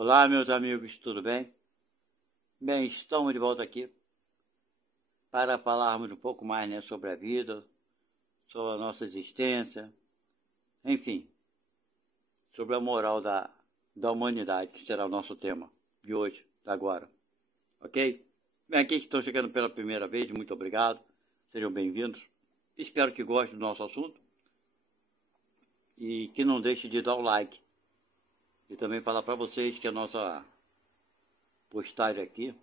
Olá, meus amigos, tudo bem? Bem, estamos de volta aqui para falarmos um pouco mais, sobre a vida, sobre a nossa existência, enfim, sobre a moral da humanidade, que será o nosso tema de hoje, de agora, ok? Bem, aqui que estão chegando pela primeira vez, muito obrigado, sejam bem-vindos, espero que gostem do nosso assunto e que não deixem de dar o like. E também falar para vocês que a nossa postagem aqui,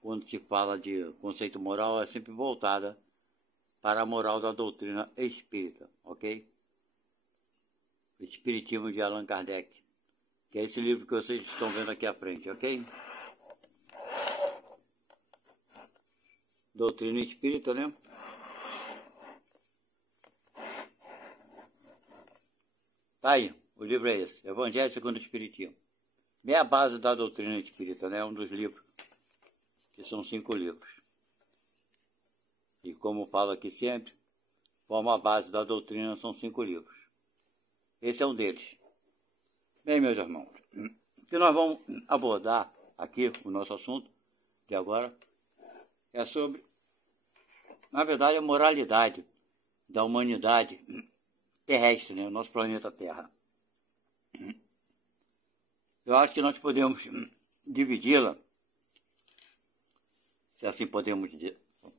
quando se fala de conceito moral, é sempre voltada para a moral da doutrina espírita, ok? Espiritismo de Allan Kardec, que é esse livro que vocês estão vendo aqui à frente, ok? Doutrina espírita, né? Tá aí, o livro é esse, Evangelho segundo o Espiritismo. É a base da doutrina espírita, né? Um dos livros, que são 5 livros. E como falo aqui sempre, forma a base da doutrina, são 5 livros. Esse é um deles. Bem, meus irmãos, o que nós vamos abordar aqui, o nosso assunto de agora, é sobre, na verdade, a moralidade da humanidade terrestre, né? O nosso planeta Terra. Eu acho que nós podemos dividi-la, se assim podemos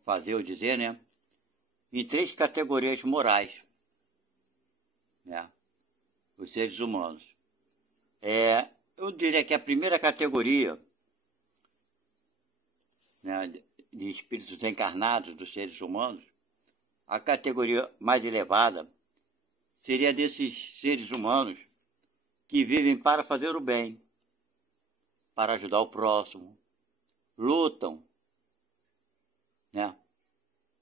fazer ou dizer, né? Em 3 categorias morais, né? Os seres humanos. Eu diria que a primeira categoria, né, de espíritos encarnados dos seres humanos, a categoria mais elevada seria desses seres humanos que vivem para fazer o bem, para ajudar o próximo, lutam, né,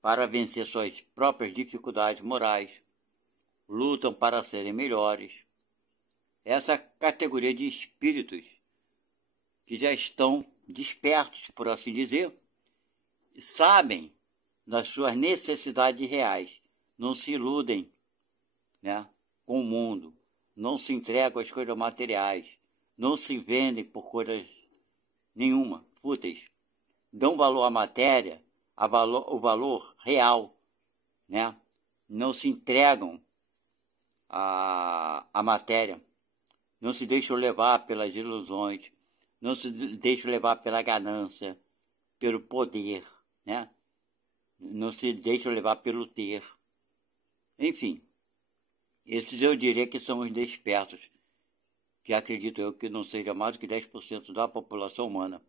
para vencer suas próprias dificuldades morais, lutam para serem melhores. Essa categoria de espíritos que já estão despertos, por assim dizer, e sabem das suas necessidades reais, não se iludem, né, com o mundo, não se entregam às coisas materiais, não se vendem por coisas nenhuma, fúteis, dão valor à matéria, o valor real, né? Não se entregam à matéria, não se deixam levar pelas ilusões, não se deixam levar pela ganância, pelo poder, né? Não se deixam levar pelo ter. Enfim, esses eu diria que são os despertos, que acredito eu que não seja mais do que 10% da população humana,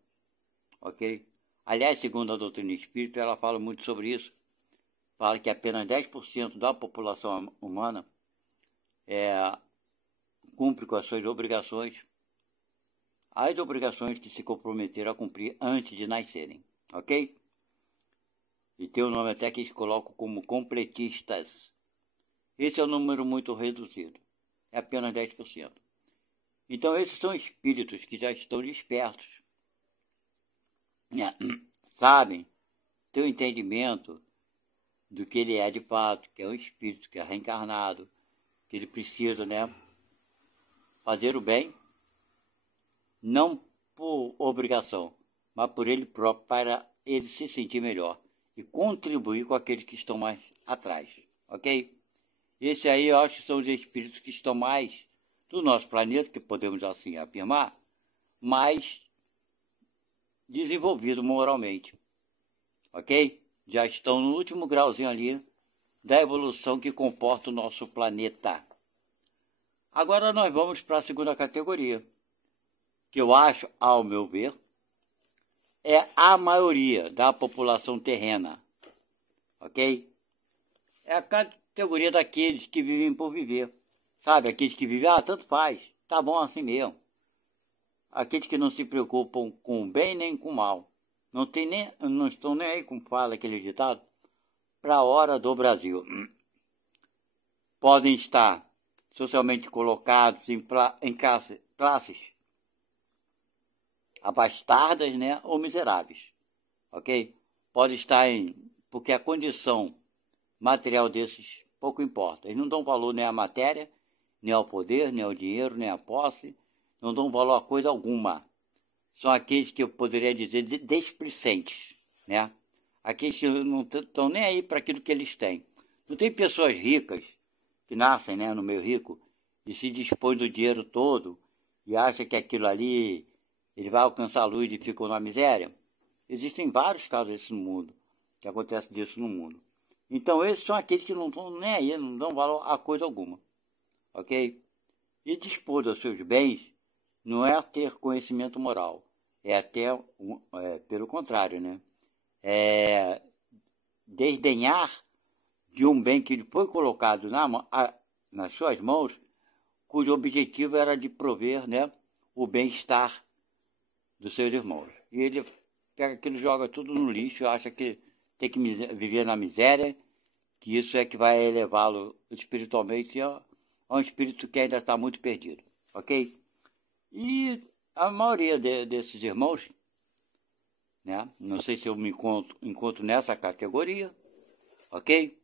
ok? Aliás, segundo a doutrina espírita, ela fala muito sobre isso. Fala que apenas 10% da população humana cumpre com as suas obrigações, as obrigações que se comprometeram a cumprir antes de nascerem, ok? E tem o nome até que eles colocam como completistas. Esse é um número muito reduzido, é apenas 10%. Então esses são espíritos que já estão despertos, sabem, têm o entendimento do que ele é de fato, que é um espírito, que é reencarnado, que ele precisa, né, fazer o bem, não por obrigação, mas por ele próprio, para ele se sentir melhor e contribuir com aqueles que estão mais atrás, ok? Esse aí eu acho que são os espíritos que estão mais do nosso planeta, que podemos assim afirmar, mais desenvolvido moralmente, ok? Já estão no último grauzinho ali da evolução que comporta o nosso planeta. Agora nós vamos para a segunda categoria, que eu acho, ao meu ver, é a maioria da população terrena, ok? É a categoria daqueles que vivem por viver, sabe? Aqueles que vivem, tanto faz, tá bom assim mesmo. Aqueles que não se preocupam com o bem nem com o mal. Não estão nem aí, como fala aquele ditado, para a hora do Brasil. Podem estar socialmente colocados em classes abastadas, né, ou miseráveis, ok? Pode estar porque a condição material desses pouco importa. Eles não dão valor nem à matéria, nem ao poder, nem ao dinheiro, nem à posse, não dão valor a coisa alguma. São aqueles que eu poderia dizer desplicentes, né? Aqueles que não estão nem aí para aquilo que eles têm. Não tem pessoas ricas que nascem, né, no meio rico e se dispõem do dinheiro todo e acham que aquilo ali ele vai alcançar a luz e ficam na miséria. Existem vários casos disso no mundo, que acontece disso no mundo. Então esses são aqueles que não estão nem aí, não dão valor a coisa alguma, ok? E dispor dos seus bens não é ter conhecimento moral, é até, pelo contrário, né? É desdenhar de um bem que lhe foi colocado nas suas mãos, cujo objetivo era de prover, né, o bem-estar dos seus irmãos. E ele pega aquilo, joga tudo no lixo, acha que tem que viver na miséria, que isso é que vai elevá-lo espiritualmente a um espírito que ainda está muito perdido, ok? E a maioria desses irmãos, né, não sei se eu me encontro nessa categoria, ok?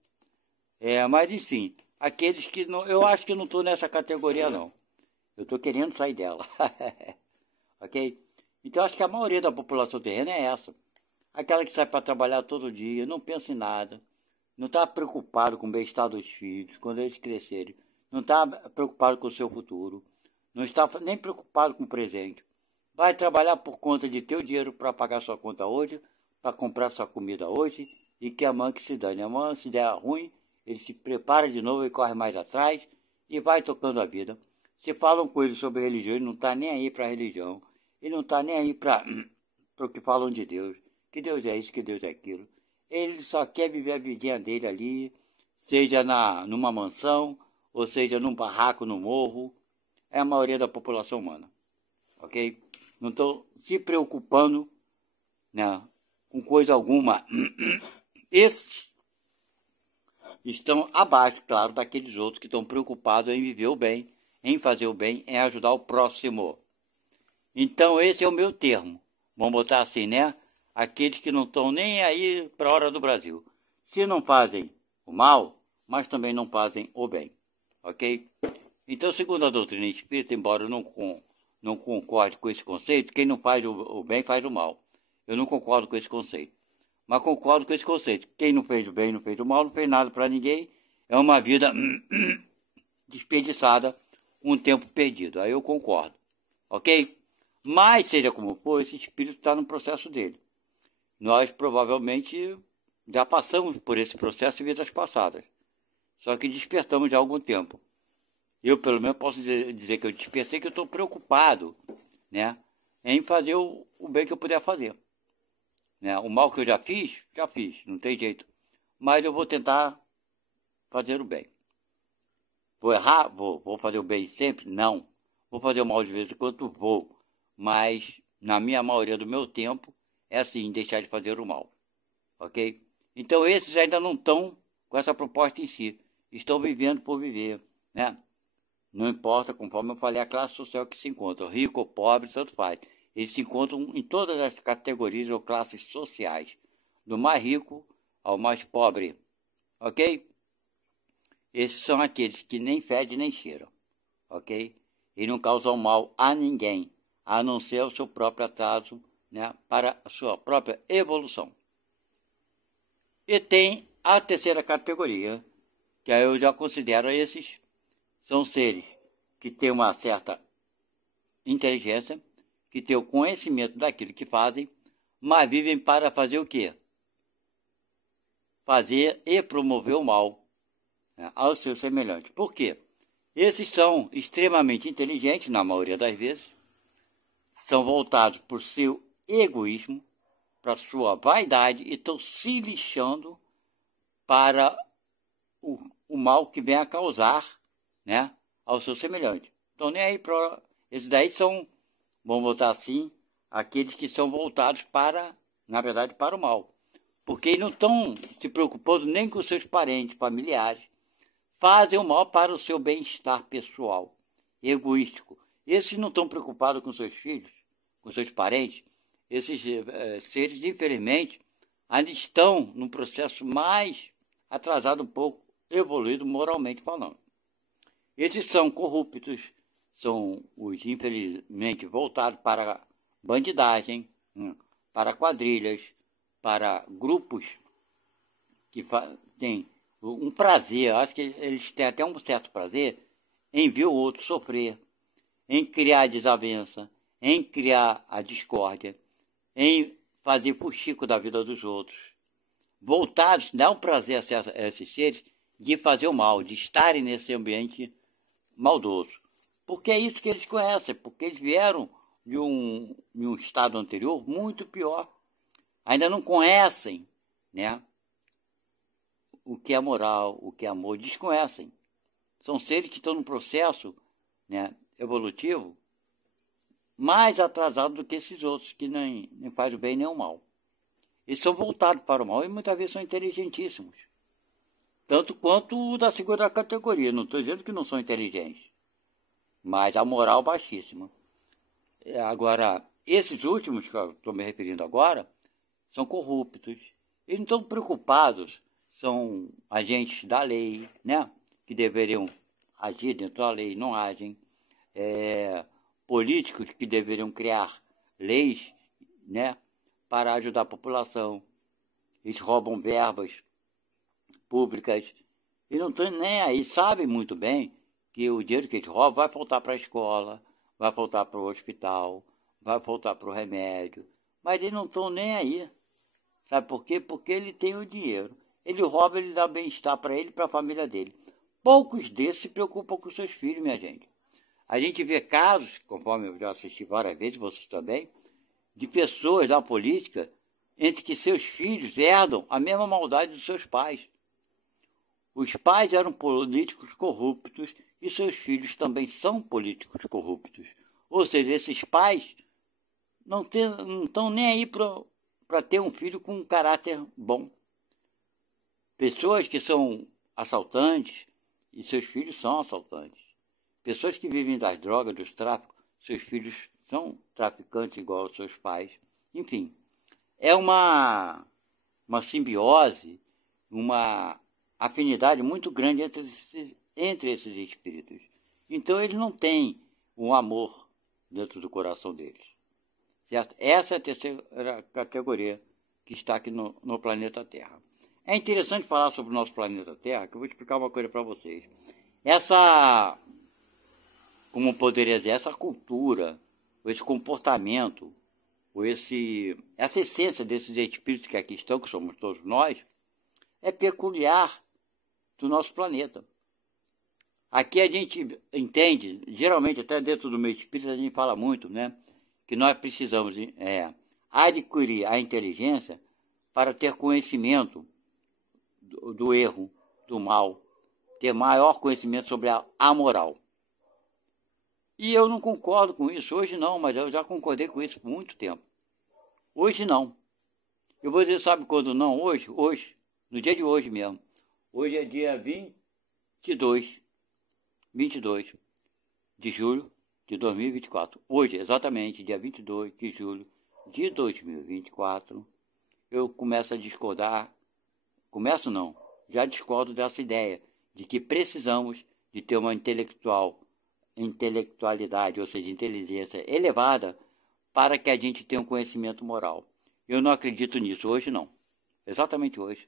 Mas enfim, aqueles que não, eu acho que não estou nessa categoria não, eu estou querendo sair dela, ok? Então acho que a maioria da população terrena é essa, aquela que sai para trabalhar todo dia, não pensa em nada, não está preocupado com o bem-estar dos filhos, quando eles crescerem, não está preocupado com o seu futuro, não está nem preocupado com o presente. Vai trabalhar por conta de ter o dinheiro para pagar sua conta hoje, para comprar sua comida hoje, e que amanhã que se dane. Amanhã, se der ruim, ele se prepara de novo e corre mais atrás e vai tocando a vida. Se falam com ele sobre religião, ele não está nem aí para a religião. Ele não está nem aí para o que falam de Deus. Que Deus é isso, que Deus é aquilo. Ele só quer viver a vidinha dele ali, seja numa mansão, ou seja num barraco no morro. É a maioria da população humana, ok? Não estão se preocupando, né, com coisa alguma. Esses estão abaixo, claro, daqueles outros que estão preocupados em viver o bem, em fazer o bem, em ajudar o próximo. Então esse é o meu termo. Vamos botar assim, né? Aqueles que não estão nem aí para a hora do Brasil. Se não fazem o mal, mas também não fazem o bem, ok? Então, segundo a doutrina espírita, embora eu não concorde com esse conceito, quem não faz o bem faz o mal. Eu não concordo com esse conceito. Mas concordo com esse conceito. Quem não fez o bem, não fez o mal, não fez nada para ninguém. É uma vida desperdiçada, um tempo perdido. Aí eu concordo. Ok? Mas, seja como for, esse espírito está no processo dele. Nós provavelmente já passamos por esse processo em vidas passadas. Só que despertamos já há algum tempo. Eu, pelo menos, posso dizer que eu despertei, que eu estou preocupado, né, em fazer o bem que eu puder fazer. Né? O mal que eu já fiz, não tem jeito. Mas eu vou tentar fazer o bem. Vou errar? Vou fazer o bem sempre? Não. Vou fazer o mal de vez em quando? Vou. Mas, na minha maioria do meu tempo, é assim, deixar de fazer o mal. Ok? Então, esses ainda não estão com essa proposta em si. Estão vivendo por viver, né? Não importa, conforme eu falei, a classe social que se encontra, rico ou pobre, tanto faz. Eles se encontram em todas as categorias ou classes sociais, do mais rico ao mais pobre, ok? Esses são aqueles que nem fedem nem cheiram, ok? E não causam mal a ninguém, a não ser o seu próprio atraso, né, para a sua própria evolução. E tem a terceira categoria, que aí eu já considero esses. São seres que têm uma certa inteligência, que têm o conhecimento daquilo que fazem, mas vivem para fazer o quê? Fazer e promover o mal, né, aos seus semelhantes. Por quê? Esses são extremamente inteligentes, na maioria das vezes, são voltados por seu egoísmo, para sua vaidade, e estão se lixando para o mal que vem a causar, né, ao seu semelhante. Então, nem aí para esses daí são, vamos botar assim, aqueles que são voltados para, na verdade, para o mal. Porque eles não estão se preocupando nem com seus parentes, familiares. Fazem o mal para o seu bem-estar pessoal, egoístico. Esses não estão preocupados com seus filhos, com seus parentes. Esses seres, infelizmente, ainda estão num processo mais atrasado um pouco, evoluído moralmente falando. Esses são corruptos, são os, infelizmente, voltados para bandidagem, para quadrilhas, para grupos que têm um prazer, acho que eles têm até um certo prazer em ver o outro sofrer, em criar a desavença, em criar a discórdia, em fazer fuxico da vida dos outros. Voltados, dá um prazer a esses seres de fazer o mal, de estarem nesse ambiente maldoso. Porque é isso que eles conhecem, porque eles vieram de um estado anterior muito pior. Ainda não conhecem, né, o que é moral, o que é amor, desconhecem. São seres que estão num processo, né, evolutivo mais atrasado do que esses outros, que nem faz o bem nem o mal. Eles são voltados para o mal e muitas vezes são inteligentíssimos. Tanto quanto o da segunda categoria. Não estou dizendo que não são inteligentes, mas a moral baixíssima. Agora, esses últimos que eu estou me referindo agora, são corruptos. Eles não estão preocupados, são agentes da lei, né, que deveriam agir dentro da lei, não agem. Políticos que deveriam criar leis, né, para ajudar a população. Eles roubam verbas públicas e não estão nem aí, sabem muito bem que o dinheiro que eles roubam vai faltar para a escola, vai faltar para o hospital, vai faltar para o remédio, mas eles não estão nem aí. Sabe por quê? Porque ele tem o dinheiro. Ele rouba, ele dá bem-estar para ele e para a família dele. Poucos desses se preocupam com seus filhos, minha gente. A gente vê casos, conforme eu já assisti várias vezes, vocês também, de pessoas da política entre que seus filhos herdam a mesma maldade dos seus pais. Os pais eram políticos corruptos e seus filhos também são políticos corruptos. Ou seja, esses pais não estão nem aí para ter um filho com um caráter bom. Pessoas que são assaltantes e seus filhos são assaltantes. Pessoas que vivem das drogas, dos tráficos, seus filhos são traficantes igual aos seus pais. Enfim, é uma simbiose, uma afinidade muito grande entre esses espíritos. Então eles não têm um amor dentro do coração deles. Certo? Essa é a terceira categoria que está aqui no planeta Terra. É interessante falar sobre o nosso planeta Terra, que eu vou explicar uma coisa para vocês. Como poderia dizer, essa cultura, esse comportamento, essa essência desses espíritos que aqui estão, que somos todos nós, é peculiar do nosso planeta. Aqui a gente entende, geralmente até dentro do meio espírita a gente fala muito, né, que nós precisamos adquirir a inteligência para ter conhecimento do erro, do mal, ter maior conhecimento sobre a moral. E eu não concordo com isso, hoje não, mas eu já concordei com isso por muito tempo. Hoje não. Eu vou dizer, sabe quando não? Hoje, no dia de hoje mesmo. Hoje é dia 22 de julho de 2024. Hoje, exatamente, dia 22 de julho de 2024, eu começo a discordar, já discordo dessa ideia de que precisamos de ter uma intelectualidade, ou seja, inteligência elevada, para que a gente tenha um conhecimento moral. Eu não acredito nisso, hoje não. Exatamente hoje.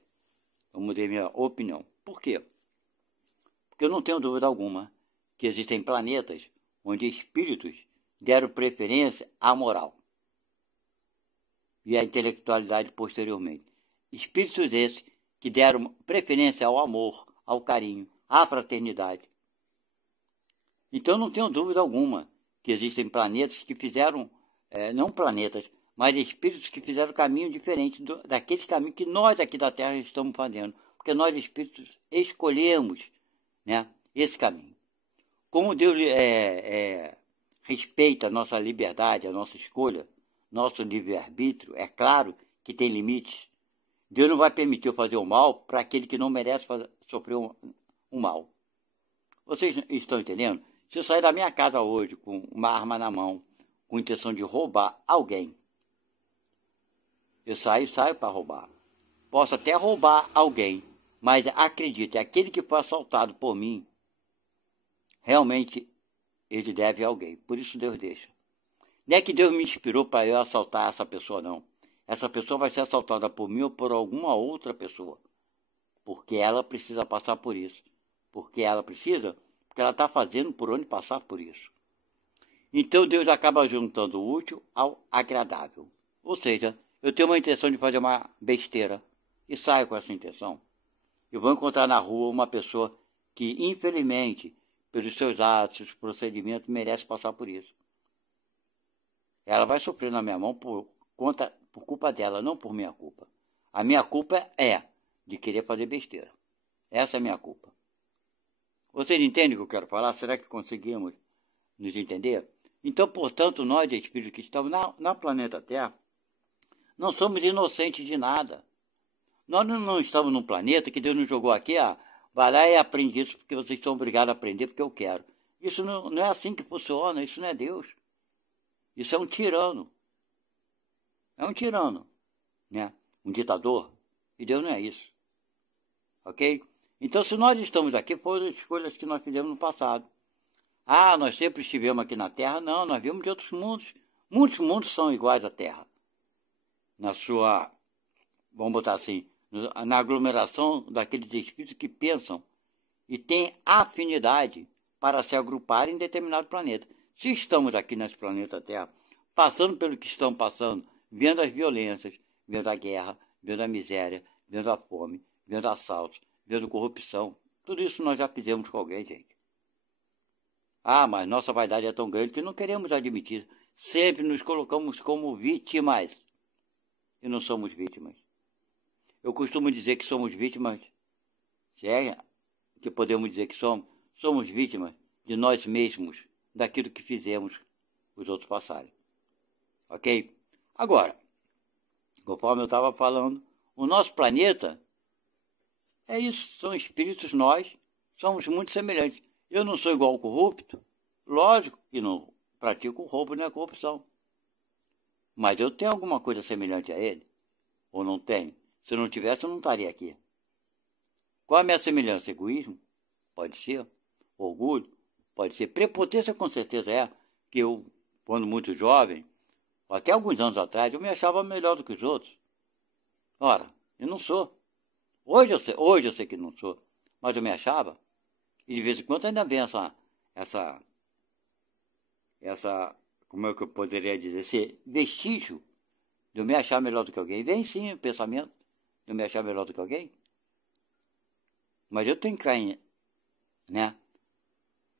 Eu mudei minha opinião. Por quê? Porque eu não tenho dúvida alguma que existem planetas onde espíritos deram preferência à moral e à intelectualidade posteriormente. Espíritos esses que deram preferência ao amor, ao carinho, à fraternidade. Então não tenho dúvida alguma que existem planetas que fizeram, não planetas, mas espíritos que fizeram caminho diferente daqueles caminhos que nós aqui da Terra estamos fazendo. Porque nós espíritos escolhemos, né, esse caminho. Como Deus respeita a nossa liberdade, a nossa escolha, nosso livre-arbítrio, é claro que tem limites. Deus não vai permitir eu fazer o mal para aquele que não merece sofrer um mal. Vocês estão entendendo? Se eu sair da minha casa hoje com uma arma na mão, com intenção de roubar alguém, eu saio para roubar. Posso até roubar alguém, mas acredite, aquele que foi assaltado por mim, realmente ele deve a alguém. Por isso Deus deixa. Não é que Deus me inspirou para eu assaltar essa pessoa, não. Essa pessoa vai ser assaltada por mim ou por alguma outra pessoa. Porque ela precisa passar por isso. Porque ela está fazendo por onde passar por isso. Então Deus acaba juntando o útil ao agradável. Ou seja, eu tenho uma intenção de fazer uma besteira e saio com essa intenção. Eu vou encontrar na rua uma pessoa que, infelizmente, pelos seus atos, procedimentos, merece passar por isso. Ela vai sofrer na minha mão por culpa dela, não por minha culpa. A minha culpa é de querer fazer besteira. Essa é a minha culpa. Vocês entendem o que eu quero falar? Será que conseguimos nos entender? Então, portanto, nós, espíritos que estamos na planeta Terra, não somos inocentes de nada. Nós não estamos num planeta que Deus nos jogou aqui, vai lá e aprende isso porque vocês estão obrigados a aprender porque eu quero. Isso não é assim que funciona, isso não é Deus. Isso é um tirano. É um tirano, né? Um ditador. E Deus não é isso. Ok? Então, se nós estamos aqui, foram escolhas que nós fizemos no passado. Nós sempre estivemos aqui na Terra. Não, nós viemos de outros mundos. Muitos mundos são iguais à Terra. Na sua, vamos botar assim, na aglomeração daqueles espíritos que pensam e têm afinidade para se agrupar em determinado planeta. Se estamos aqui nesse planeta Terra, passando pelo que estamos passando, vendo as violências, vendo a guerra, vendo a miséria, vendo a fome, vendo assaltos, vendo corrupção, tudo isso nós já fizemos com alguém, gente. Mas nossa vaidade é tão grande que não queremos admitir. Sempre nos colocamos como vítimas e não somos vítimas. Eu costumo dizer que somos vítimas, se é que podemos dizer que somos vítimas de nós mesmos, daquilo que fizemos os outros passarem. Ok? Agora, conforme eu estava falando, o nosso planeta é isso, são espíritos, nós somos muito semelhantes. Eu não sou igual ao corrupto, lógico que não pratico o roubo nem a corrupção. Mas eu tenho alguma coisa semelhante a ele? Ou não tenho? Se eu não tivesse, eu não estaria aqui. Qual a minha semelhança? Egoísmo? Pode ser. Orgulho? Pode ser. Prepotência, com certeza é. Que eu, quando muito jovem, até alguns anos atrás, eu me achava melhor do que os outros. Ora, eu não sou. Hoje eu sei que não sou. Mas eu me achava. E de vez em quando ainda vem essa como é que eu poderia dizer, esse vestígio de eu me achar melhor do que alguém. Vem sim o pensamento de eu me achar melhor do que alguém. Mas eu tenho que cair, né?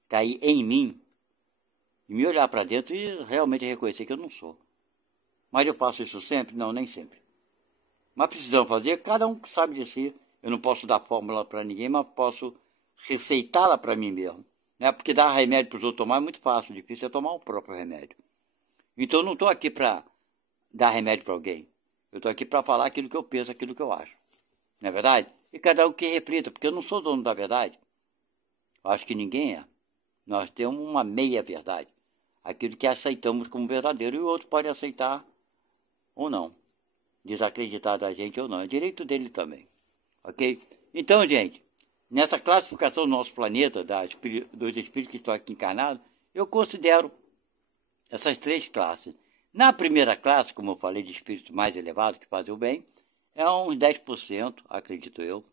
Cair em mim e me olhar para dentro e realmente reconhecer que eu não sou. Mas eu faço isso sempre? Não, nem sempre. Mas precisamos fazer, cada um que sabe de si. Eu não posso dar fórmula para ninguém, mas posso receitá-la para mim mesmo. Né? Porque dar remédio para os outros tomar é muito fácil, difícil é tomar o próprio remédio. Então eu não estou aqui para dar remédio para alguém. Eu estou aqui para falar aquilo que eu penso, aquilo que eu acho. Não é verdade? E cada um que reflita, porque eu não sou dono da verdade. Eu acho que ninguém é. Nós temos uma meia-verdade. Aquilo que aceitamos como verdadeiro e o outro pode aceitar ou não. Desacreditar da gente ou não. É direito dele também. Ok? Então, gente, nessa classificação do nosso planeta, dos espíritos que estão aqui encarnados, eu considero essas três classes. Na primeira classe, como eu falei, de espíritos mais elevados que fazem o bem, é uns 10%, acredito eu.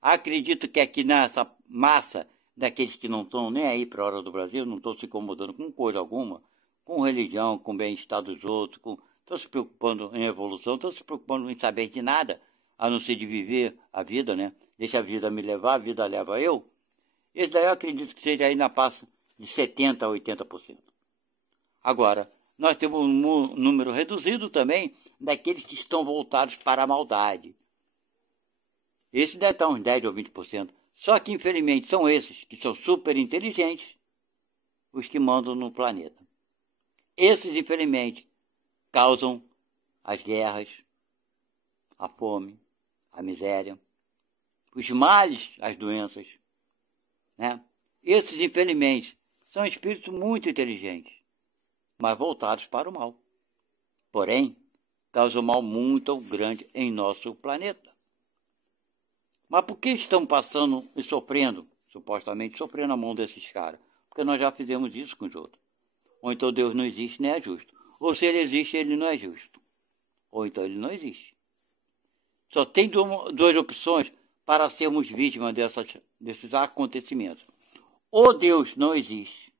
Acredito que aqui nessa massa daqueles que não estão nem aí para a hora do Brasil, não estão se incomodando com coisa alguma, com religião, com bem-estar dos outros, estão se preocupando em evolução, estão se preocupando em saber de nada, a não ser de viver a vida, né? Deixa a vida me levar, a vida leva eu. Esse daí eu acredito que seja aí na passa de 70% a 80%. Agora, nós temos um número reduzido também daqueles que estão voltados para a maldade. Esse deve estar uns 10% ou 20%. Só que, infelizmente, são esses que são super inteligentes os que mandam no planeta. Esses, infelizmente, causam as guerras, a fome, a miséria, os males, as doenças. Né? Esses, infelizmente, são espíritos muito inteligentes, mas voltados para o mal. Porém, causam mal muito grande em nosso planeta. Mas por que estão passando e sofrendo, supostamente sofrendo a mão desses caras? Por porque nós já fizemos isso com os outros. Ou então Deus não existe, nem é justo. Ou se ele existe, ele não é justo. Ou então ele não existe. Só tem duas opções para sermos vítimas desses acontecimentos. Ou Deus não existe,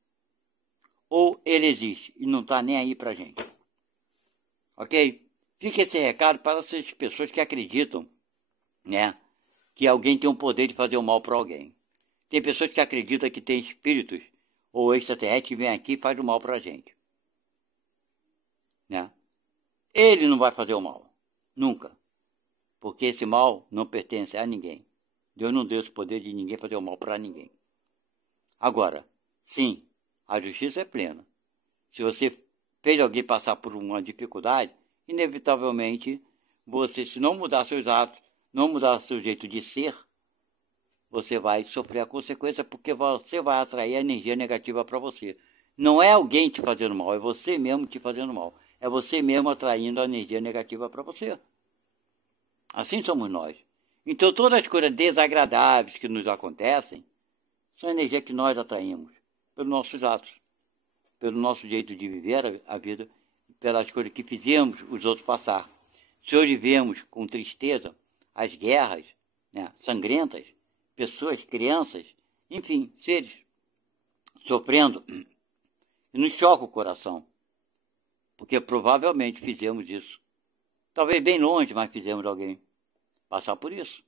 ou ele existe e não está nem aí para a gente. Ok? Fica esse recado para essas pessoas que acreditam, né, que alguém tem o poder de fazer o mal para alguém. Tem pessoas que acreditam que tem espíritos ou extraterrestres que vêm aqui e fazem o mal para a gente. Né? Ele não vai fazer o mal. Nunca. Porque esse mal não pertence a ninguém. Deus não deu esse poder de ninguém fazer o mal para ninguém. Agora, sim, a justiça é plena. Se você fez alguém passar por uma dificuldade, inevitavelmente, você, se não mudar seus atos, não mudar seu jeito de ser, você vai sofrer a consequência, porque você vai atrair a energia negativa para você. Não é alguém te fazendo mal, é você mesmo te fazendo mal. É você mesmo atraindo a energia negativa para você. Assim somos nós. Então todas as coisas desagradáveis que nos acontecem são a energia que nós atraímos pelos nossos atos, pelo nosso jeito de viver a vida, pelas coisas que fizemos os outros passar. Se hoje vemos com tristeza as guerras, né, sangrentas, pessoas, crianças, enfim, seres sofrendo, e nos choca o coração, porque provavelmente fizemos isso. Talvez bem longe, mas fizemos alguém passar por isso.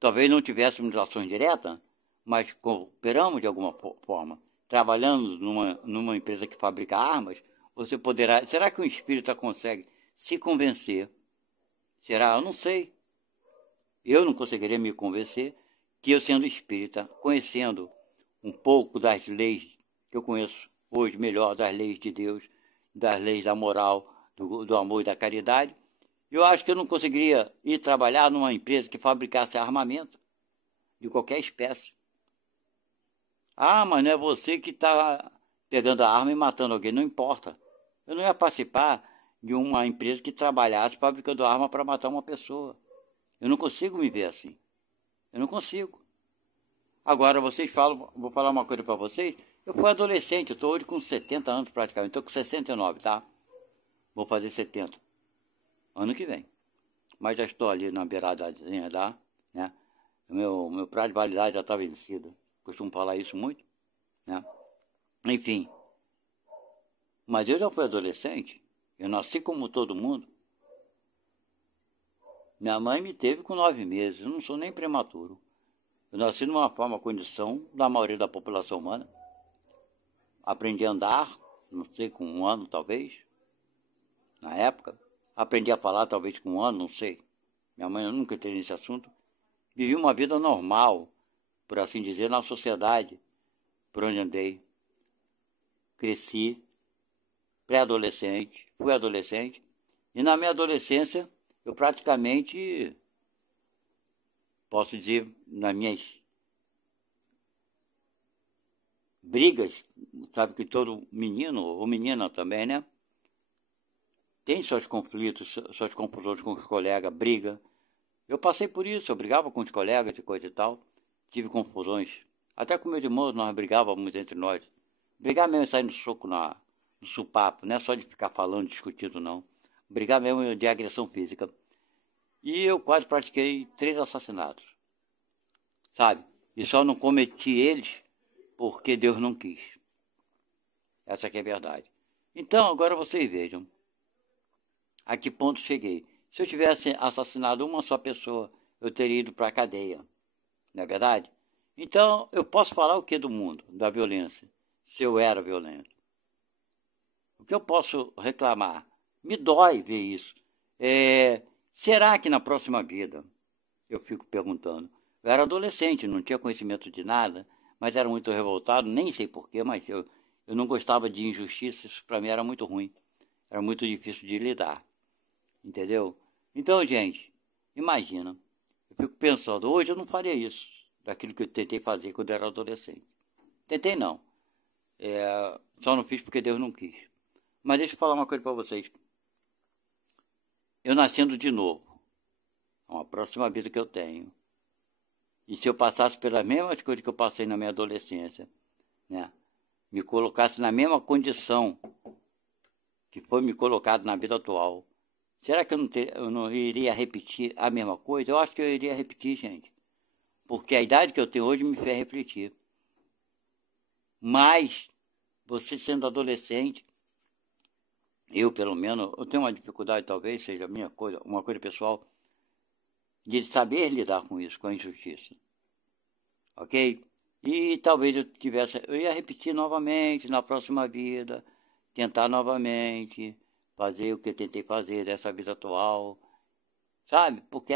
Talvez não tivéssemos ações diretas, mas cooperamos de alguma forma. Trabalhando numa empresa que fabrica armas, você poderá... Será que um espírita consegue se convencer? Será? Eu não sei. Eu não conseguiria me convencer que eu, sendo espírita, conhecendo um pouco das leis que eu conheço hoje melhor, das leis de Deus, das leis da moral, do amor e da caridade, eu acho que eu não conseguiria ir trabalhar numa empresa que fabricasse armamento de qualquer espécie. Ah, mas não é você que está pegando a arma e matando alguém, não importa. Eu não ia participar de uma empresa que trabalhasse fabricando arma para matar uma pessoa. Eu não consigo me ver assim. Eu não consigo. Agora, vocês falam, vou falar uma coisa para vocês. Eu fui adolescente, eu estou hoje com 70 anos praticamente, estou com 69, tá? Vou fazer 70 ano que vem. Mas já estou ali na beiradazinha da, né? Meu prazo de validade já está vencido. Costumo falar isso muito, né? Enfim. Mas eu já fui adolescente. Eu nasci como todo mundo. Minha mãe me teve com 9 meses. Eu não sou nem prematuro. Eu nasci numa forma, condição da maioria da população humana. Aprendi a andar, não sei, com 1 ano talvez. Na época. Aprendi a falar talvez com 1 ano, não sei. Minha mãe nunca entrei nesse assunto. Vivi uma vida normal, por assim dizer, na sociedade por onde andei. Cresci, pré-adolescente, fui adolescente. E na minha adolescência, eu praticamente, posso dizer, nas minhas brigas, sabe que todo menino, ou menina também, né? Tem seus conflitos, suas confusões com os colegas, briga. Eu passei por isso, eu brigava com os colegas e coisa e tal. Tive confusões. Até com meus irmãos nós brigávamos entre nós. Brigar mesmo é sair no soco, no supapo, não é só de ficar falando, discutindo, não. Brigar mesmo de agressão física. E eu quase pratiquei 3 assassinatos. Sabe? E só não cometi eles porque Deus não quis. Essa que é a verdade. Então, agora vocês vejam a que ponto cheguei. Se eu tivesse assassinado uma só pessoa, eu teria ido para a cadeia. Não é verdade? Então, eu posso falar o que do mundo, da violência, se eu era violento? O que eu posso reclamar? Me dói ver isso. Será que na próxima vida, eu fico perguntando, eu era adolescente, não tinha conhecimento de nada, mas era muito revoltado, nem sei porquê, mas eu não gostava de injustiça, isso para mim era muito ruim, era muito difícil de lidar, entendeu? Então, gente, imagina, eu fico pensando, hoje eu não faria isso, daquilo que eu tentei fazer quando eu era adolescente. Tentei não, só não fiz porque Deus não quis. Mas deixa eu falar uma coisa para vocês. Eu nascendo de novo, é uma próxima vida que eu tenho. E se eu passasse pelas mesmas coisas que eu passei na minha adolescência, né, me colocasse na mesma condição que foi me colocado na vida atual, será que eu não iria repetir a mesma coisa? Eu acho que eu iria repetir, gente. Porque a idade que eu tenho hoje me fez refletir. Mas, você sendo adolescente, eu pelo menos, eu tenho uma dificuldade, talvez seja a minha coisa, uma coisa pessoal, de saber lidar com isso, com a injustiça. Ok? E talvez eu ia repetir novamente na próxima vida, tentar novamente, fazer o que eu tentei fazer dessa vida atual, sabe? Porque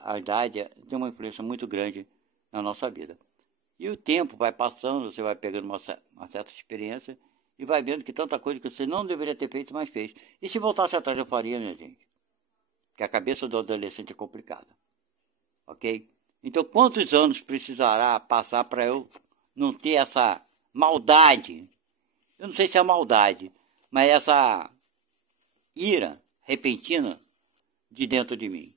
a idade tem uma influência muito grande na nossa vida. E o tempo vai passando, você vai pegando uma certa experiência e vai vendo que tanta coisa que você não deveria ter feito, mas fez. E se voltasse atrás eu faria, minha gente? Porque a cabeça do adolescente é complicada. Ok? Então quantos anos precisará passar para eu não ter essa maldade? Eu não sei se é maldade, mas essa ira repentina de dentro de mim.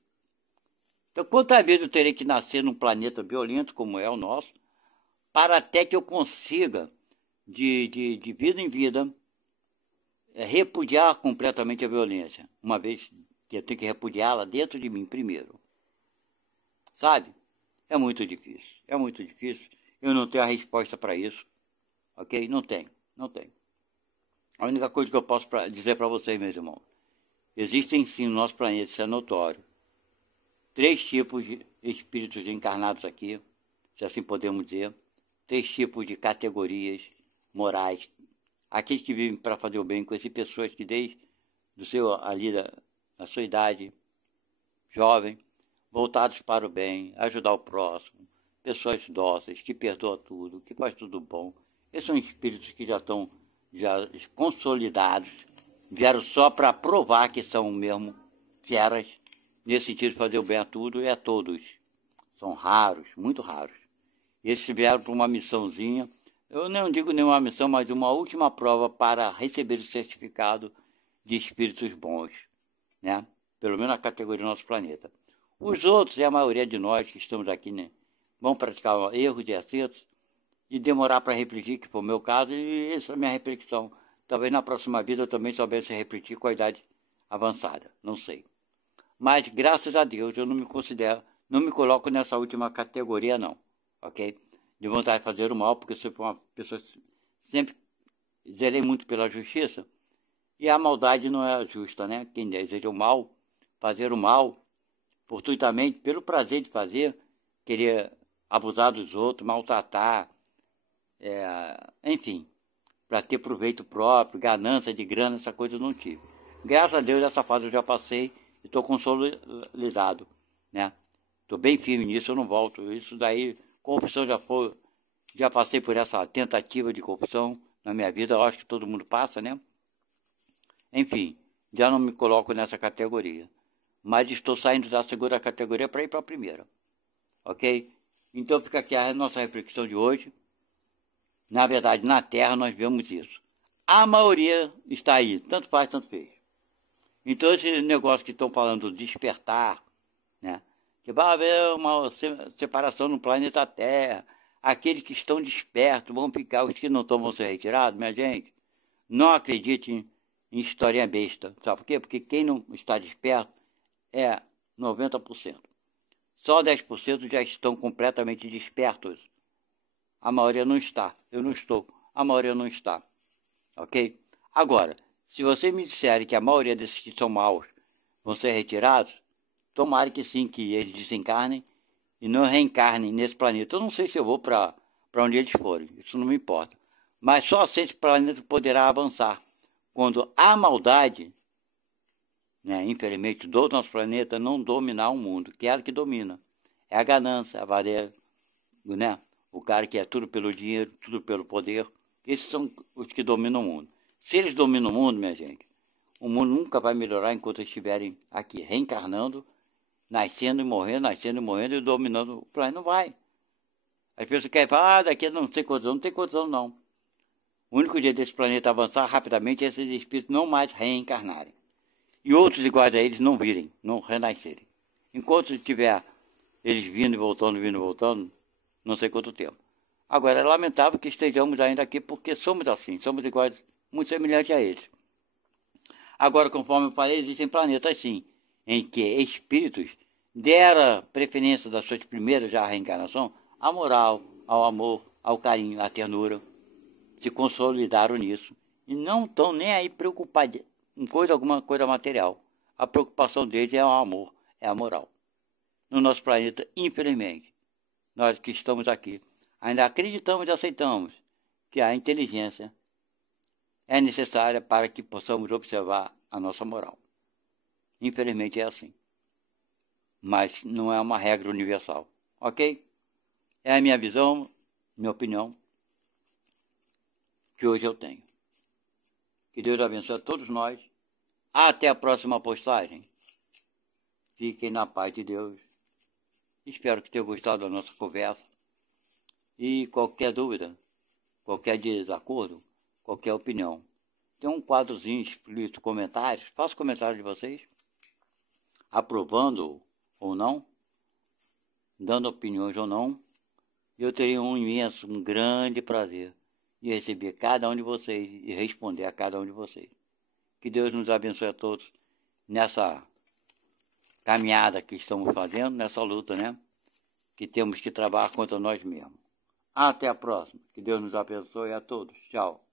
Então quantas vezes eu terei que nascer num planeta violento como é o nosso, para até que eu consiga, de vida em vida, repudiar completamente a violência, uma vez que eu tenho que repudiá-la dentro de mim primeiro. Sabe? É muito difícil, é muito difícil. Eu não tenho a resposta para isso, ok? Não tenho, não tenho. A única coisa que eu posso dizer para vocês, meus irmãos, existem sim no nosso planeta, isso é notório, 3 tipos de espíritos encarnados aqui, se assim podemos dizer, 3 tipos de categorias morais. Aqueles que vivem para fazer o bem, conheci pessoas que desde da sua idade, jovem, voltados para o bem, ajudar o próximo, pessoas dóceis, que perdoam tudo, que faz tudo bom. Esses são espíritos que já estão consolidados, vieram só para provar que são mesmo fieras, nesse sentido de fazer o bem a tudo e a todos. São raros, muito raros. Eles vieram para uma missãozinha, eu não digo nenhuma missão, mas uma última prova para receber o certificado de espíritos bons, né? Pelo menos na categoria do nosso planeta. Os outros, e a maioria de nós que estamos aqui, né, vão praticar erros e acertos e demorar para refletir, que foi o meu caso, e essa é a minha reflexão. Talvez na próxima vida eu também soubesse refletir com a idade avançada, não sei. Mas, graças a Deus, eu não me considero, não me coloco nessa última categoria, não, ok? De vontade de fazer o mal, porque eu fui uma pessoa que sempre zelei muito pela justiça, e a maldade não é justa, né? Quem deseja o mal, fazer o mal, fortuitamente, pelo prazer de fazer, querer abusar dos outros, maltratar, enfim, para ter proveito próprio, ganância de grana, essa coisa eu não tive. Graças a Deus, essa fase eu já passei e estou consolidado, né? Estou bem firme nisso, eu não volto. Isso daí, corrupção já passei por essa tentativa de corrupção na minha vida, eu acho que todo mundo passa, né? Enfim, já não me coloco nessa categoria. Mas estou saindo da segunda categoria para ir para a primeira, ok? Então fica aqui a nossa reflexão de hoje. Na verdade, na Terra nós vemos isso. A maioria está aí, tanto faz, tanto fez. Então esse negócio que estão falando do despertar, né? Que vai haver uma separação no planeta Terra. Aqueles que estão despertos vão ficar, os que não estão vão ser retirados, minha gente. Não acredite em historinha besta. Sabe por quê? Porque quem não está desperto é 90%. Só 10% já estão completamente despertos. A maioria não está. Eu não estou. A maioria não está. Ok? Agora, se vocês me disserem que a maioria desses que são maus vão ser retirados, tomara que sim, que eles desencarnem e não reencarnem nesse planeta. Eu não sei se eu vou para onde eles forem. Isso não me importa. Mas só assim esse planeta poderá avançar. Quando a maldade, né, infelizmente, do nosso planeta não dominar o mundo, que é ela que domina. É a ganância, a avareza, né? O cara que é tudo pelo dinheiro, tudo pelo poder. Esses são os que dominam o mundo. Se eles dominam o mundo, minha gente, o mundo nunca vai melhorar enquanto estiverem aqui reencarnando, nascendo e morrendo e dominando o planeta. Não vai. As pessoas querem falar, daqui a não sei quantos anos, não tem quantos anos não. O único jeito desse planeta avançar rapidamente é esses espíritos não mais reencarnarem. E outros iguais a eles não virem, não renascerem. Enquanto estiver eles vindo e voltando, não sei quanto tempo. Agora, é lamentável que estejamos ainda aqui porque somos assim, somos iguais, muito semelhantes a eles. Agora, conforme eu falei, existem planetas sim, em que espíritos deram preferência das suas primeiras já reencarnação à moral, ao amor, ao carinho, à ternura, se consolidaram nisso e não estão nem aí preocupados em alguma coisa material. A preocupação deles é o amor, é a moral. No nosso planeta, infelizmente, nós que estamos aqui, ainda acreditamos e aceitamos que a inteligência é necessária para que possamos observar a nossa moral. Infelizmente é assim. Mas não é uma regra universal. Ok? É a minha visão, minha opinião, que hoje eu tenho. Que Deus abençoe a todos nós. Até a próxima postagem. Fiquem na paz de Deus. Espero que tenham gostado da nossa conversa. E qualquer dúvida, qualquer desacordo, qualquer opinião, tem um quadrozinho explícito, comentários. Faço comentários de vocês, aprovando ou não, dando opiniões ou não. Eu teria um grande prazer de receber cada um de vocês e responder a cada um de vocês. Que Deus nos abençoe a todos nessa caminhada que estamos fazendo, nessa luta, né? Que temos que trabalhar contra nós mesmos. Até a próxima. Que Deus nos abençoe a todos. Tchau.